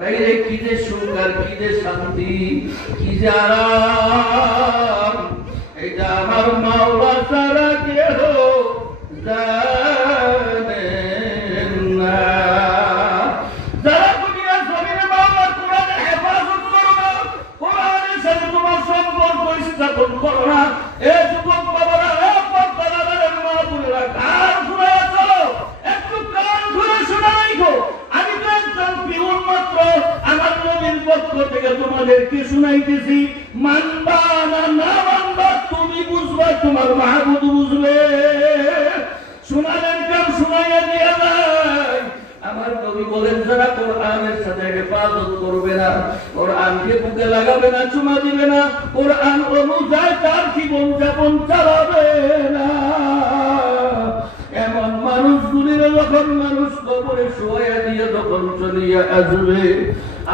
বাইরে কি যে সুখ আর কি যে শান্তি, কি যে আরাম, এটা আমার মাওলা ছাড়া কেহ জানে না। যারা দুনিয়া জমিনে মাওলার কোরআনের হেফাজত করো না, কোরআনের সাথে তোমার সম্পর্ক স্থাপন করো না, এ যুবক বাবারা, এ পর্দাদারের মা বোনেরা, কান খুলে আছো, একটু কান খুলে শোনা রাখো। আমি তো একজন পিউন মাত্র, আমার নবীর পক্ষ থেকে তোমাদেরকে শুনাইতেছি। মানবা না না মানবা তুমি বুঝবা, তোমার মাহবুব বুঝবে। শোনালেন কাম শোনাইয়া দিয়া যায়। আমার নবী বলেন, যারা কোরআনের সাথে হেফাজত করবে না, কোরআনকে বুকে লাগাবে না, চুমা দিবে না, কোরআন অনুযায়ী তার জীবন যাপন চালাবে না, এমন মানুষগুলির যখন মানুষ কবরে শোয়া দিয়ে যখন চলিয়া আসবে,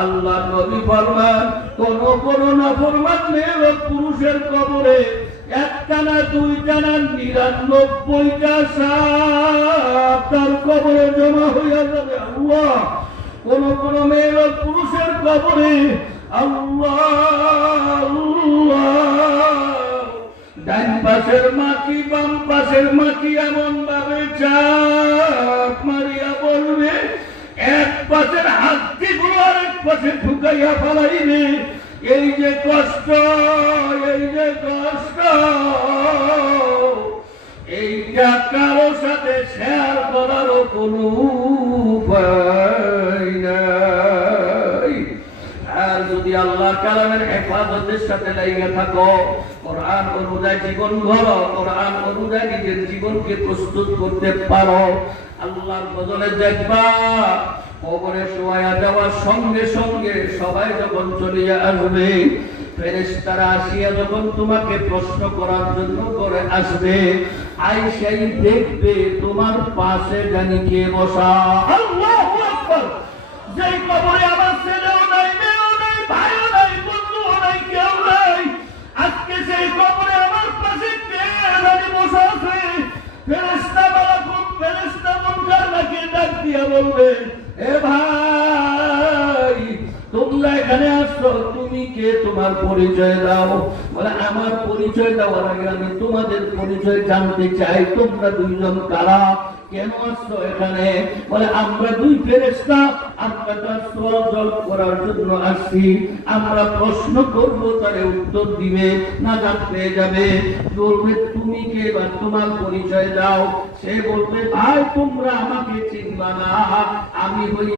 আল্লাহ নবী ফরমান, কোন নাফরমান মেয়ে পুরুষের কবরে একটা না দুইটা না 99টা সাপ তার কবরে জমা হইয়া যাবে। আল্লাহ, কোন মেয়ে পুরুষের কবরে আল্লাহ ডান পাশের মাটি বাম পাশের মাটি এমন ভাবে চাপ মারিয়া বলবে, এক পাশের হাতটি গুলো আরেক পাশে ঢুকাইয়া ফেলাইবে। এই যে কষ্ট, এই যে কষ্ট, এইটা কারো সাথে শেয়ার করারও কোনো উপায় নাই। আর যদি আল্লাহ কালামের হেফাজতের সাথে লাইগা থাকো, কোরআন অনুযায়ী জীবন গড়ো, কোরআন অনুযায়ী নিজের জীবনকে প্রস্তুত করতে পারো, আল্লাহর বদলে দেখবা কবরে শোয়া যাওয়ার সঙ্গে সঙ্গে সবাই যখন চলিয়া আসবে, ফেরেশতারা আসিয়া যখন তোমাকে প্রশ্ন করার জন্য করে আসবে, আইসাই দেখবে তোমার পাশে জানি কে বসা। আল্লাহু আকবার। যেই কবরে আমার ছেলেও নাই, মেয়েও নাই, ভাইও নাই, বন্ধুও নাই, কেউ নাই, আজকে সেই কবরে আমার পাশে কে জানি বসা আছে। ফেরেশতা মালাকুল ফেরেশতা মুনকার নাকির ডাক দিয়া বলবে, এ ভাই, তোমরা এখানে আসছো, তুমি কে, তোমার পরিচয় দাও। বলে, আমার পরিচয় দেওয়ার আগে আমি তোমাদের পরিচয় জানতে চাই, তোমরা দুইজন কারা, কেন আসছো এখানে? বলে, আমরা দুই ফেরেশতা, আমরা তার সওয়াল করার জন্য আসছি, আমরা প্রশ্ন করব, তারে উত্তর দিবে, না জানতে যাবে। বলবে, তুমি কে বা তোমার পরিচয় দাও। সে বলবে, ভাই তোমরা আমাকে চিনবা না, আমি হই